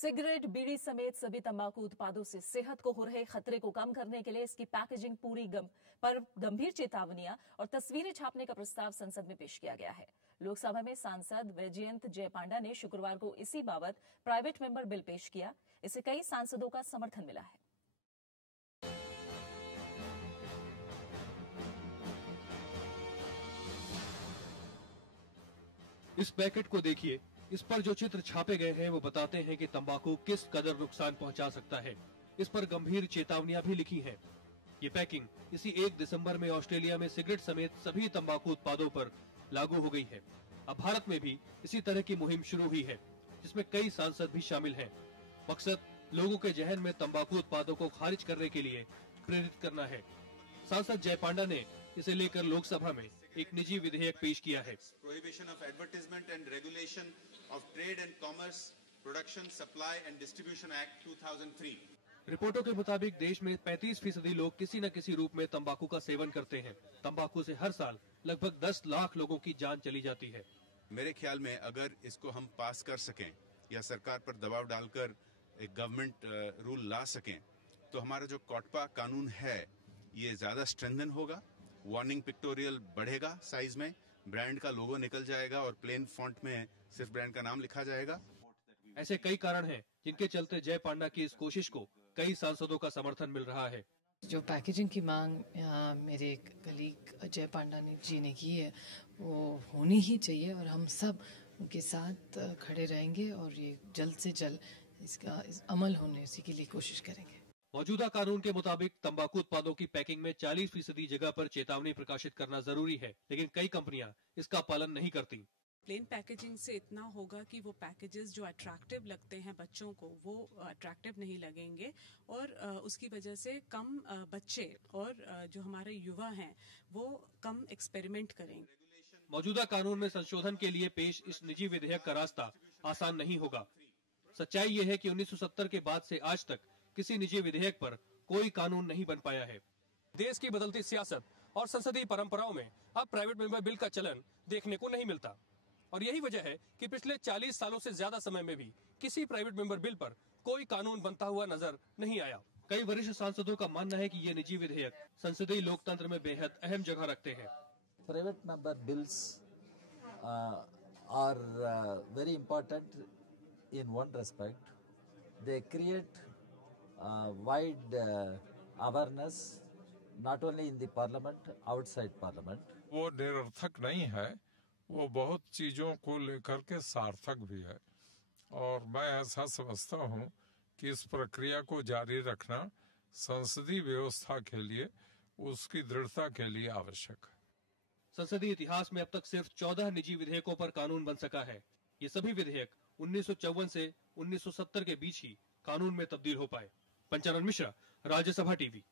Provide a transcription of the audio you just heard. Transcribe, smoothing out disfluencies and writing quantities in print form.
Cigarette, बीड़ी समेत सभी तंबाकू उत्पादों से सेहत को हो रहे खतरे को कम करने के लिए इसकी पैकेजिंग पर गंभीर चेतावनियां और तस्वीरें छापने का प्रस्ताव संसद में पेश किया गया है। लोकसभा में सांसद वैजयंत जय पांडा ने शुक्रवार को इसी बाबत प्राइवेट मेंबर बिल पेश किया। इसे कई सांसदों का समर्थन मिला है। इस पैकेट को देखिए। इस पर जो चित्र छापे गए हैं वो बताते हैं कि तंबाकू किस कदर नुकसान पहुंचा सकता है। इस पर गंभीर चेतावनियां भी लिखी हैं। ये पैकिंग इसी 1 दिसंबर में ऑस्ट्रेलिया में सिगरेट समेत सभी तंबाकू उत्पादों पर लागू हो गई है। अब भारत में भी इसी तरह की मुहिम शुरू हुई है, जिसमें कई सांसद भी शामिल हैं। मकसद लोगों के जहन में तंबाकू उत्पादों को खारिज करने के लिए प्रेरित करना है। सांसद जय पांडा ने इसे लेकर लोकसभा में एक निजी विधेयक पेश किया है। Prohibition of advertisement and regulation of trade and commerce, production, supply and distribution act 2003। रिपोर्टों के मुताबिक देश में 35% लोग किसी न किसी रूप में तंबाकू का सेवन करते हैं। तंबाकू से हर साल लगभग 10 लाख लोगों की जान चली जाती है। मेरे ख्याल में अगर इसको हम पास कर सकें या सरकार पर दबाव डालकर एक गवर्नमेंट रूल ला सकें, तो हमारा जो कोटपा कानून है ये ज्यादा स्ट्रेंथन होगा। वार्निंग पिक्टोरियल बढ़ेगा साइज में, ब्रांड का लोगो निकल जाएगा और प्लेन फॉन्ट में सिर्फ ब्रांड का नाम लिखा जाएगा। ऐसे कई कारण हैं जिनके चलते जय पांडा की इस कोशिश को कई सांसदों का समर्थन मिल रहा है। जो पैकेजिंग की मांग मेरे कलीग अजय पांडा जी ने की है वो होनी ही चाहिए और हम सब उनके साथ खड़े रहेंगे और ये जल्द से जल्द इसका अमल होने के लिए कोशिश करेंगे। मौजूदा कानून के मुताबिक तंबाकू उत्पादों की पैकिंग में 40% जगह पर चेतावनी प्रकाशित करना जरूरी है, लेकिन कई कंपनियां इसका पालन नहीं करती। प्लेन पैकेजिंग से इतना होगा कि वो पैकेजेस जो अट्रैक्टिव लगते हैं बच्चों को वो अट्रैक्टिव नहीं लगेंगे और उसकी वजह से कम बच्चे और जो हमारे युवा हैं वो कम एक्सपेरिमेंट करेंगे। मौजूदा कानून में संशोधन के लिए पेश इस निजी विधेयक का रास्ता आसान नहीं होगा। सच्चाई ये है कि 1970 के बाद से आज तक किसी निजी विधेयक पर कोई कानून नहीं बन पाया है। देश की बदलती सियासत और संसदीय परंपराओं में अब प्राइवेट मेंबर बिल का चलन देखने को नहीं मिलता और यही वजह है कि पिछले 40 सालों से ज्यादा समय में भी किसी प्राइवेट मेंबर बिल पर कोई कानून बनता हुआ नजर नहीं आया। कई वरिष्ठ सांसदों का मानना है कि ये निजी विधेयक संसदीय लोकतंत्र में बेहद अहम जगह रखते हैं। Private member bills are very important in one respect, they create wide awareness not only in the parliament, outside parliament. वो निरर्थक नहीं है, वो बहुत चीजों को लेकर के सार्थक भी है और मैं ऐसा समझता हूँ कि इस प्रक्रिया को जारी रखना संसदीय व्यवस्था के लिए, उसकी दृढ़ता के लिए आवश्यक है। संसदीय इतिहास में अब तक सिर्फ 14 निजी विधेयकों पर कानून बन सका है। ये सभी विधेयक 1954 से 1970 के बीच ही कानून में तब्दील हो पाए। पंचानन मिश्रा, राज्यसभा टीवी।